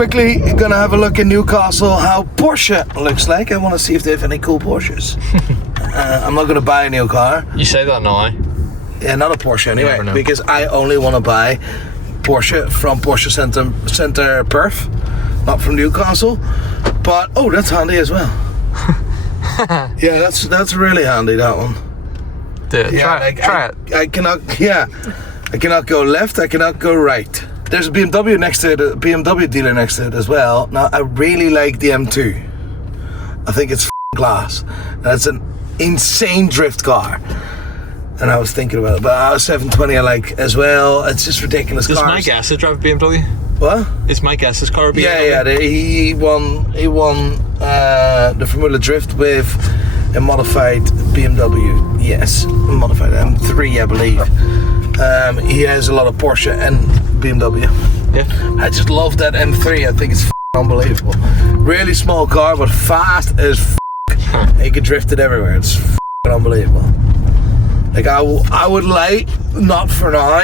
quickly gonna have a look in Newcastle how Porsche looks like. I want to see if they have any cool Porsches. I'm not gonna buy a new car. You say that now, eh? Yeah, not a Porsche anyway, because I only want to buy Porsche from Porsche Center Perth, not from Newcastle. But oh, that's handy as well. Yeah, that's really handy, that one. Dude, Yeah, try it. I cannot go left, I cannot go right. There's a BMW next to it, a BMW dealer next to it as well. Now, I really like the M2. I think it's class. That's an insane drift car. And I was thinking about it, but a 720 I like as well. It's just ridiculous cars. Does Mike Assis drive a BMW? What? Is Mike Assis car a BMW? Yeah, he won the Formula Drift with a modified BMW. Yes, modified M3, I believe. He has a lot of Porsche and BMW. Yeah. I just love that M3. I think it's unbelievable. Really small car, but fast as You can drift it everywhere. It's unbelievable. Like I would like, not for now,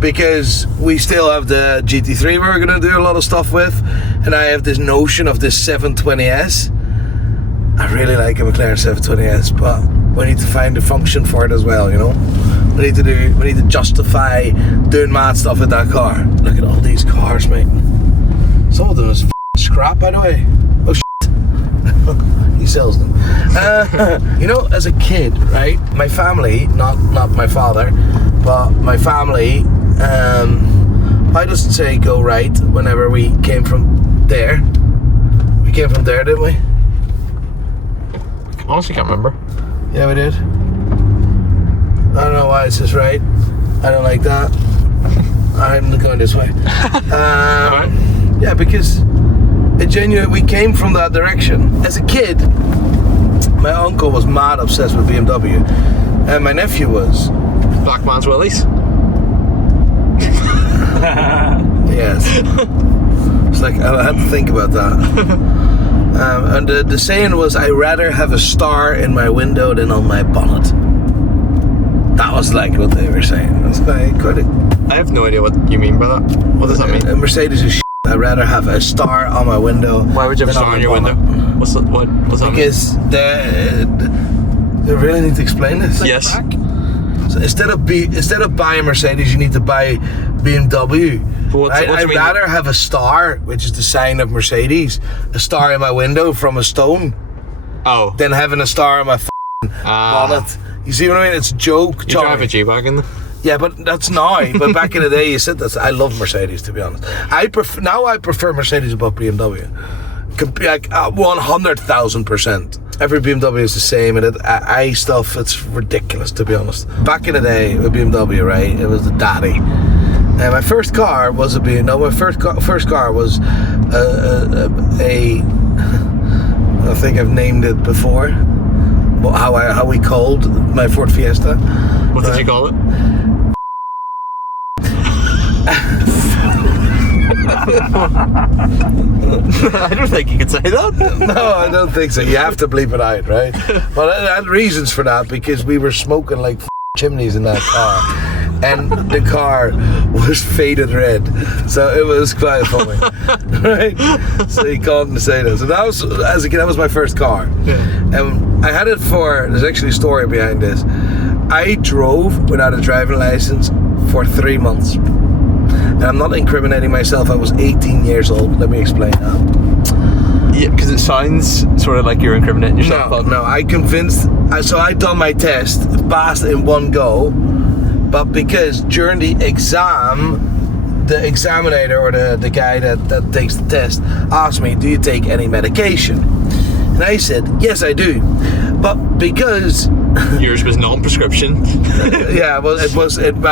because we still have the GT3 we're gonna do a lot of stuff with, and I have this notion of this 720S. I really like a McLaren 720S, but we need to find a function for it as well, you know. We need to justify doing mad stuff with that car. Look at all these cars, mate. Some of them is scrap, by the way. Oh shit. He sells them. You know, as a kid, right? My family, not my father, but my family. I just say go right whenever we came from there. We came from there, didn't we? Honestly, can't remember. Yeah, we did. I don't know why it says right. I don't like that. I'm going this way. Yeah, because it genuinely, we came from that direction. As a kid, my uncle was mad obsessed with BMW, and my nephew was. Black man's willies. Yes. It's like I had to think about that. And the saying was, I'd rather have a star in my window than on my bonnet. That was like what they were saying. That's quite a... I have no idea what you mean by that. What does that mean? A Mercedes is shit. I'd rather have a star on my window. Why would you have a star on your window? What's that because mean? They really need to explain this. Yes. So instead of buying Mercedes, you need to buy BMW. I'd rather have a star, which is the sign of Mercedes, a star in my window from a stone, than having a star on my bonnet. You see what I mean? It's a joke. You drive a G-Wagon? Yeah, but that's now. But back in the day, you said that. I love Mercedes, to be honest. I prefer Mercedes above BMW. Like 100,000%. Every BMW is the same, and I stuff, it's ridiculous, to be honest. Back in the day with BMW, right, it was the daddy. And my first car was my first car was I think I've named it before. How we called my Ford Fiesta. What did you call it? I don't think you can say that. No, I don't think so. You have to bleep it out, right? Well, I had reasons for that, because we were smoking like chimneys in that car, and the car was faded red, so it was quite funny, right? So he called and said that. So that was, as a kid, that was my first car, and I had it for. There's actually a story behind this. I drove without a driving license for 3 months. And I'm not incriminating myself, I was 18 years old. Let me explain that. Yeah, because it sounds sort of like you're incriminating yourself. No, I convinced. So I done my test, passed in one go, but because during the exam, the examiner or the guy that takes the test asked me, do you take any medication? And I said, yes, I do. But because... Yours was non-prescription. Yeah, well,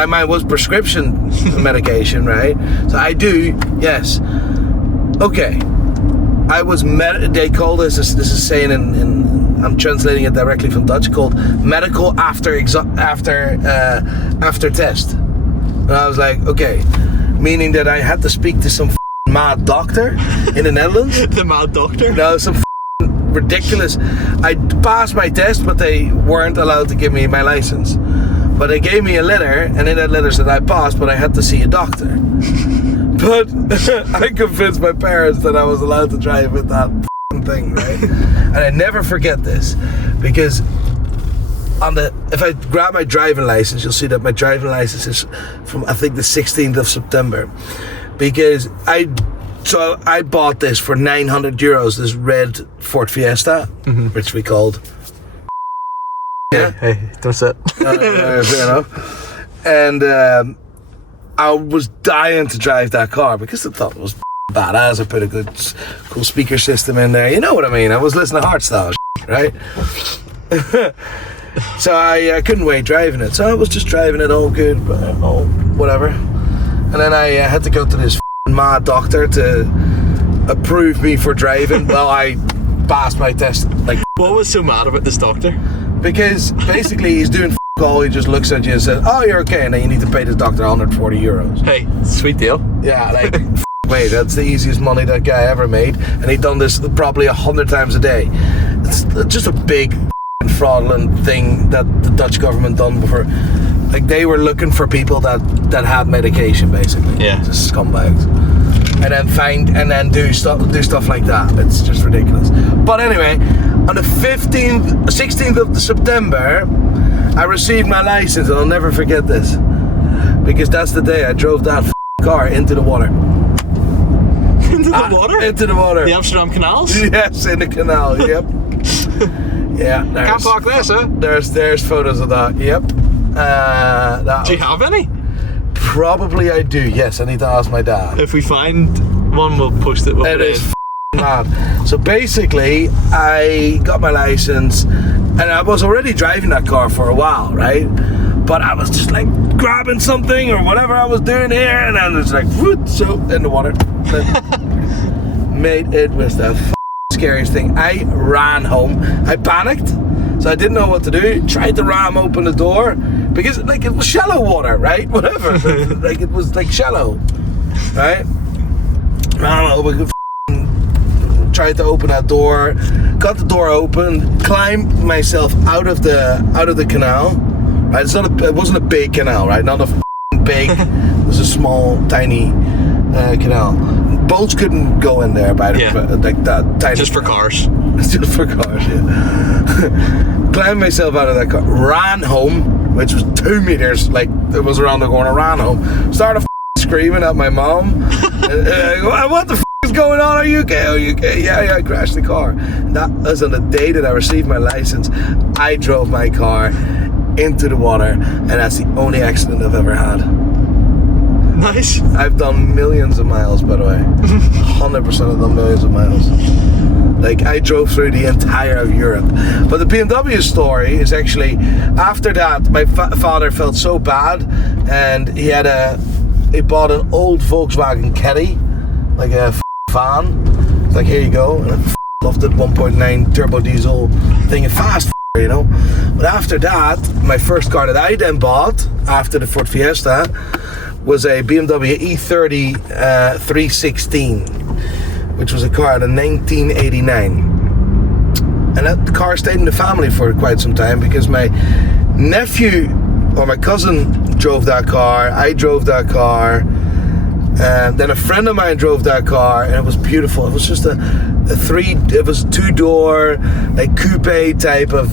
mine was prescription medication, right? So I do, yes. Okay. I was they call this is saying in I'm translating it directly from Dutch, called medical after test. And I was like, okay, meaning that I had to speak to some mad doctor in the Netherlands. The mad doctor? No, some ridiculous. I passed my test, but they weren't allowed to give me my license. But they gave me a letter, and in that letter said I passed, but I had to see a doctor. But I convinced my parents that I was allowed to drive with that thing, right? And I never forget this, because if I grab my driving license, you'll see that my driving license is from, I think, the 16th of September. Because I bought this for €900, this red Ford Fiesta, which we called. Yeah. Hey, don't sit. And I was dying to drive that car because I thought it was badass. I put a good, cool speaker system in there. You know what I mean? I was listening to hardstyle, right? So I couldn't wait driving it. So I was just driving it all good, whatever. And then I had to go to this mad doctor to approve me for driving. Well, I passed my test. Like, what was so mad about this doctor? Because basically he's doing all. He just looks at you and says, "Oh, you're okay," and then you need to pay this doctor €140. Hey, sweet deal. Yeah, like, wait, that's the easiest money that guy ever made, and he'd done this probably 100 times a day. It's just a big fraudulent thing that the Dutch government done before. Like, they were looking for people that had medication, basically. Yeah, just scumbags. And then do stuff like that. It's just ridiculous. But anyway, on the 16th of September, I received my license, and I'll never forget this, because that's the day I drove that car into the water. Into the water? Into the water. The Amsterdam canals? Yes, in the canal. Yep. Yeah. Can't park there, sir. There's photos of that. Yep. Do you have any? Probably I do. Yes, I need to ask my dad. If we find one, we'll post it. It is mad. So basically, I got my license, and I was already driving that car for a while, right? But I was just like grabbing something or whatever I was doing here, and then it's like, whoop, so in the water. Mate, it was the scariest thing. I ran home. I panicked, so I didn't know what to do. Tried to ram open the door because, like, it was shallow water, right? Whatever. Like, it was like shallow, right? Ran open. Tried to open that door. Got the door open. Climbed myself out of the canal. Right? It wasn't a big canal, right? Not a big. It was a small, tiny canal. Boats couldn't go in there by like that tiny. Just for cars. Just for cars, yeah. Climbed myself out of that car. Ran home, which was 2 meters. Like, it was around the corner. Ran home. Started screaming at my mom. What the is going on? Are you okay? Are you okay? Yeah, I crashed the car. And that was on the day that I received my license. I drove my car into the water, and that's the only accident I've ever had. Nice. I've done millions of miles, by the way. 100% of them millions of miles. Like, I drove through the entire of Europe. But the BMW story is actually, after that, my father felt so bad, and he bought an old Volkswagen Caddy, like a van. It's like, here you go. And I loved it. 1.9 turbo diesel thing, fast, you know. But after that, my first car that I then bought after the Ford Fiesta was a BMW E30 316, which was a car in 1989. And that car stayed in the family for quite some time because my nephew or my cousin drove that car. I drove that car. And then a friend of mine drove that car, and it was beautiful. It was just it was 2-door, like coupe type of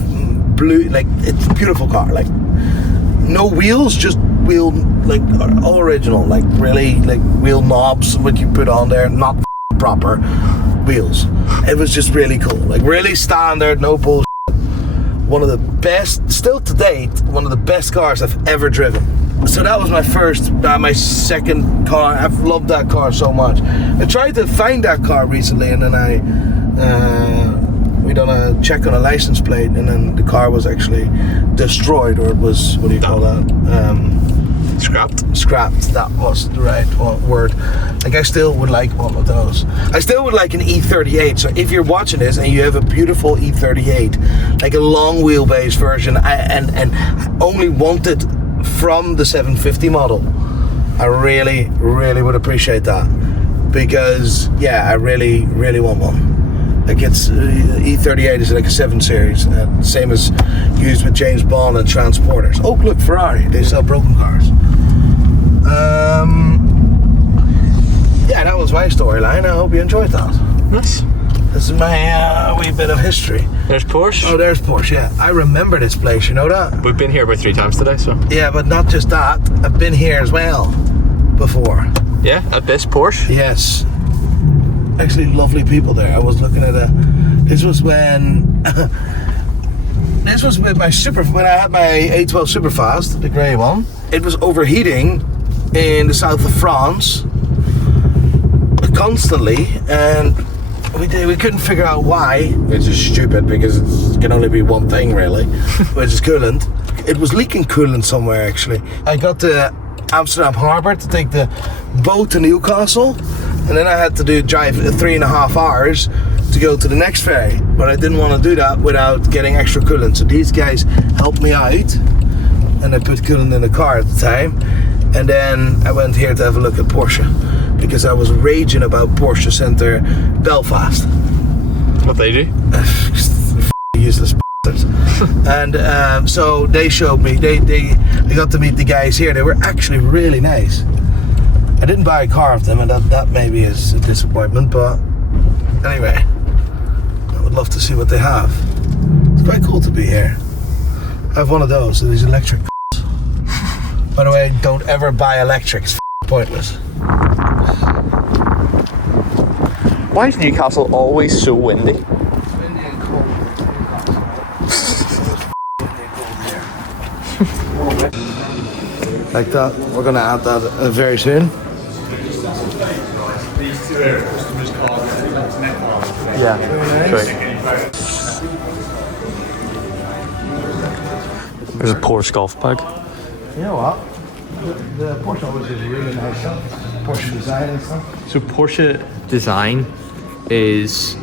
blue, like, it's a beautiful car. Like, no wheels, just wheel, like, all original, like, really, like, wheel knobs, what you put on there, not proper wheels. It was just really cool, like, really standard, no bullshit. One of the best, still to date, one of the best cars I've ever driven. So that was my second car. I've loved that car so much. I tried to find that car recently, and then we done a check on a license plate, and then the car was actually destroyed, or it was, what do you call that? Scrapped. That was the right word. Like, I still would like one of those. I still would like an E38. So if you're watching this and you have a beautiful E38, like a long wheelbase version, and only wanted from the 750 model, I really, really would appreciate that, because I really, really want one. Like, it's E38 is like a 7 Series, same as used with James Bond and transporters. Oh, look, Ferrari, they sell broken cars. yeah, that was my storyline. I hope you enjoyed that. Nice. This is my wee bit of history. There's Porsche. Oh, there's Porsche, yeah. I remember this place, you know that? We've been here about 3 times today, so. Yeah, but not just that. I've been here as well before. Yeah, at this Porsche. Yes. Actually, lovely people there. I was looking at this was when... this was with my when I had my A12 Superfast, the grey one. It was overheating in the south of France constantly, and we couldn't figure out why, which is stupid because it can only be one thing really, which is coolant. It was leaking coolant somewhere actually. I got to Amsterdam Harbour to take the boat to Newcastle, and then I had to drive 3.5 hours to go to the next ferry, but I didn't want to do that without getting extra coolant. So these guys helped me out, and I put coolant in the car at the time, and then I went here to have a look at Porsche because I was raging about Porsche Centre Belfast. What they do? Useless bastards. And so they showed me, they got to meet the guys here. They were actually really nice. I didn't buy a car of them, and that maybe is a disappointment, but anyway, I would love to see what they have. It's quite cool to be here. I have one of those, these electric. By the way, don't ever buy electric, it's pointless. Why is Newcastle always so windy? Windy and cold. Like that. We're gonna add that very soon. These 2 are customers' cars, that's net cars. Yeah. Nice. There's a Porsche golf bag. You know what? The Porsche always is really nice stuff. Porsche design and stuff. So Porsche design is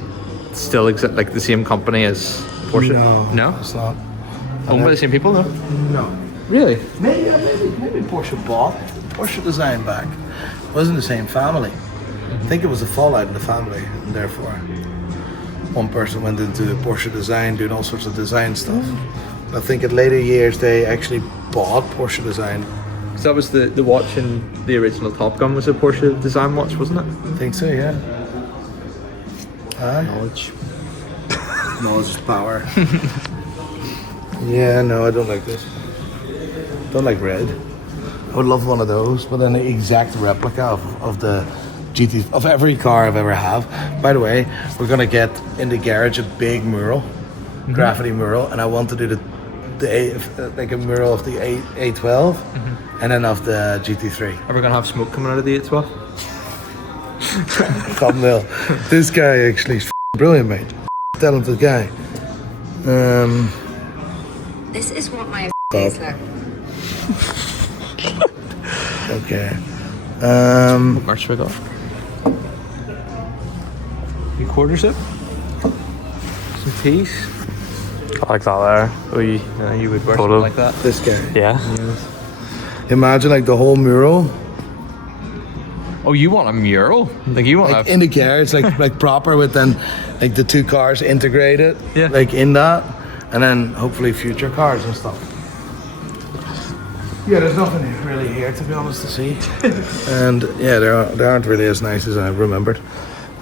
still like the same company as Porsche? No? It's not. Owned by the same people, no? No. Really? Maybe Porsche bought Porsche design back. It wasn't the same family. I think it was a fallout in the family, and therefore one person went into Porsche design, doing all sorts of design stuff. I think in later years they actually bought Porsche design. So that was the watch in the original Top Gun was a Porsche design watch, wasn't it? I think so, yeah. Knowledge. Knowledge is power. Yeah, no, I don't like this. Don't like red. I would love one of those, but an exact replica of the GT of every car I've ever have. By the way, we're gonna get in the garage a big mural, graffiti mural, and I want to do like a mural of the A12 and then of the GT3. Are we gonna have smoke coming out of the 812? Thumbnail. This guy actually is brilliant, mate. Talented guy. This is what my is like. Okay. What merch we got? You quarter zip? Some teas? I like that there. You would wear Photo. something like that. This guy. Yeah. Imagine like the whole mural. Oh, you want a mural? Like you want Like in the garage, like proper with then like the 2 cars integrated. Yeah. Like in that. And then hopefully future cars and stuff. Yeah, there's nothing really here to be honest to see. And yeah, they aren't really as nice as I remembered.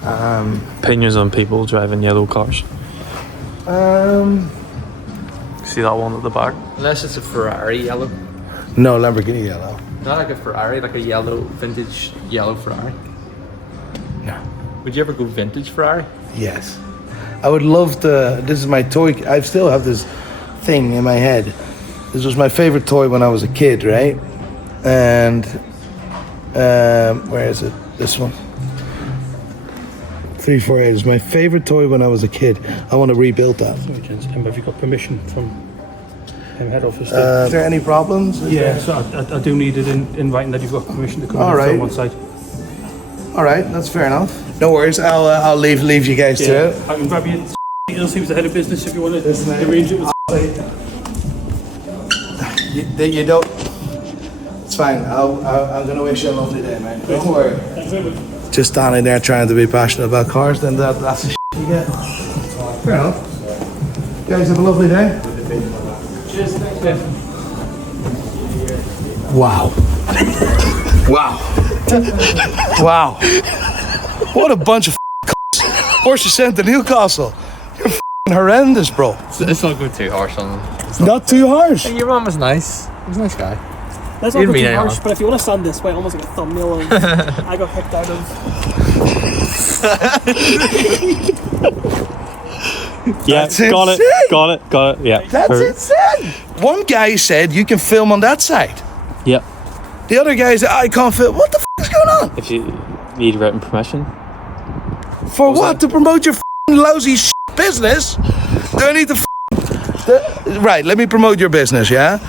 Opinions on people driving yellow cars. See that one at the back? Unless it's a Ferrari yellow. No, Lamborghini yellow. Not like a Ferrari, like a yellow, vintage yellow Ferrari. No. Would you ever go vintage Ferrari? Yes. I would love to. This is my toy. I still have this thing in my head. This was my favorite toy when I was a kid, right? And where is it? This one. 348 is my favorite toy when I was a kid. I want to rebuild that. Have you got permission from head office? Is there any problems? Yeah, so I do need it in writing that you've got permission to come All in right. from one side. All right, that's fair enough. No worries. I'll leave you guys to it. I can grab you. You'll see who's the head of business if you want to arrange it with. You don't. It's fine. I'm gonna wish you a lovely day, man. Don't worry. Thanks very much. Just standing there trying to be passionate about cars, then that's the you get. Fair enough. You guys have a lovely day. Cheers. Thanks, man. Wow. Wow. Wow. What a bunch of Porsche sent to Newcastle. You're horrendous, bro. It's not going too harsh on them. Not too harsh. Your mum was nice. He was a nice guy. That's You not didn't mean too any harsh, harm. but if you want to stand this way, almost like a thumbnail of I got kicked out of. Yeah, That's got insane. it. Got it. Got it. Yeah. That's insane. One guy said you can film on that side. Yep. The other guy said I can't film. What the is going on? If you need written permission. For what? To promote your lousy business? Do I need to Right, let me promote your business, yeah?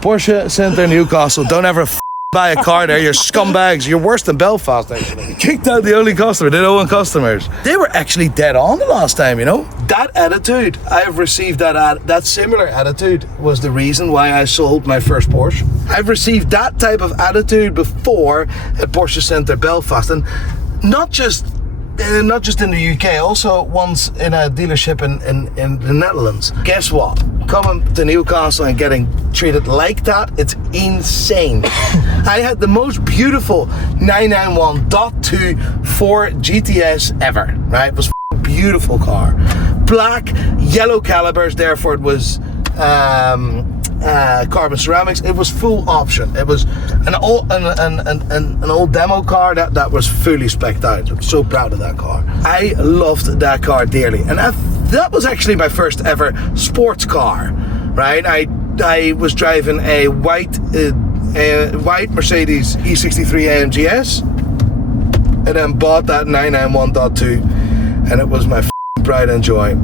Porsche Centre Newcastle. Don't ever buy a car there. You're scumbags. You're worse than Belfast, actually. Kicked out the only customer. They don't want customers. They were actually dead on the last time, you know? That attitude, I have received that similar attitude was the reason why I sold my first Porsche. I've received that type of attitude before at Porsche Centre Belfast. And not just in the UK, also once in a dealership in the Netherlands. Guess what? Coming to Newcastle and getting treated like that, it's insane. I had the most beautiful 991.2 Ford GTS ever, right? It was a beautiful car. Black, yellow calibers, therefore it was carbon ceramics. It was full option. It was an old demo car that was fully spec'd out. I'm so proud of that car. I loved that car dearly, and that was actually my first ever sports car. Right, I was driving a white Mercedes E63 AMGS, and then bought that 991.2, and it was my pride and joy.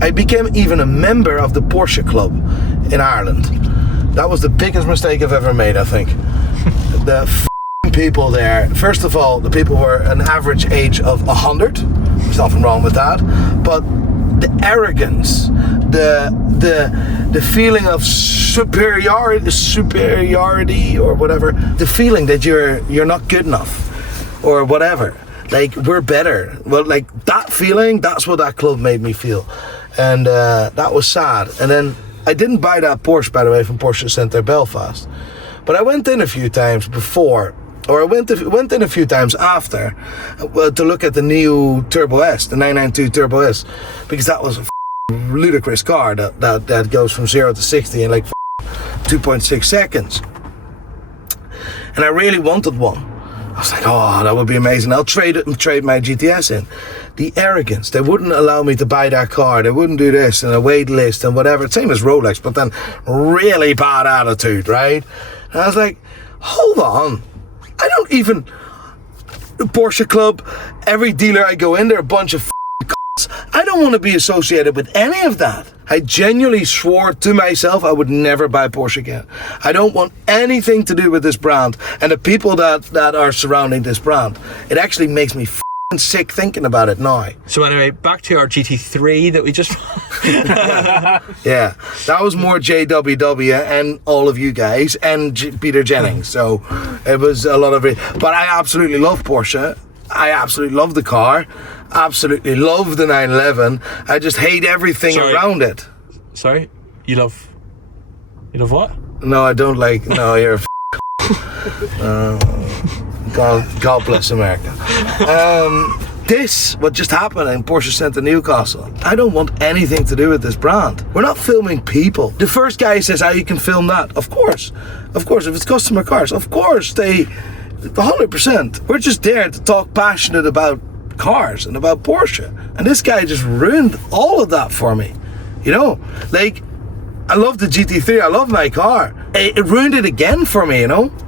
I became even a member of the Porsche Club in Ireland. That was the biggest mistake I've ever made, I think. The people there, first of all, the people were an average age of 100. There's nothing wrong with that. But the arrogance, the feeling of superiority or whatever, the feeling that you're not good enough or whatever. Like, we're better. Well, like, that feeling, that's what that club made me feel. And that was sad. And then I didn't buy that Porsche, by the way, from Porsche Centre Belfast. But I went in a few times before, or I went in a few times after, to look at the new Turbo S, the 992 Turbo S, because that was a ludicrous car that goes from 0 to 60 in like 2.6 seconds. And I really wanted one. I was like, oh, that would be amazing. I'll trade my GTS in. The arrogance. They wouldn't allow me to buy that car. They wouldn't do this and a wait list and whatever. Same as Rolex, but then really bad attitude, right? And I was like, hold on. I don't even... The Porsche Club, every dealer I go in, they're a bunch of I don't want to be associated with any of that. I genuinely swore to myself I would never buy Porsche again. I don't want anything to do with this brand and the people that are surrounding this brand. It actually makes me sick thinking about it now. So anyway, back to our GT3 that we just... Yeah, that was more JWW and all of you guys and Peter Jennings. So it was a lot of it. But I absolutely love Porsche. I absolutely love the car. Absolutely love the 911. I just hate everything around it. Sorry? You love what? No, I don't like... No, you're a God bless America. What just happened in Porsche Centre Newcastle, I don't want anything to do with this brand. We're not filming people. The first guy says, you can film that. Of course, if it's customer cars, of course, 100%. We're just there to talk passionate about cars and about Porsche. And this guy just ruined all of that for me. You know, like, I love the GT3, I love my car. It ruined it again for me, you know?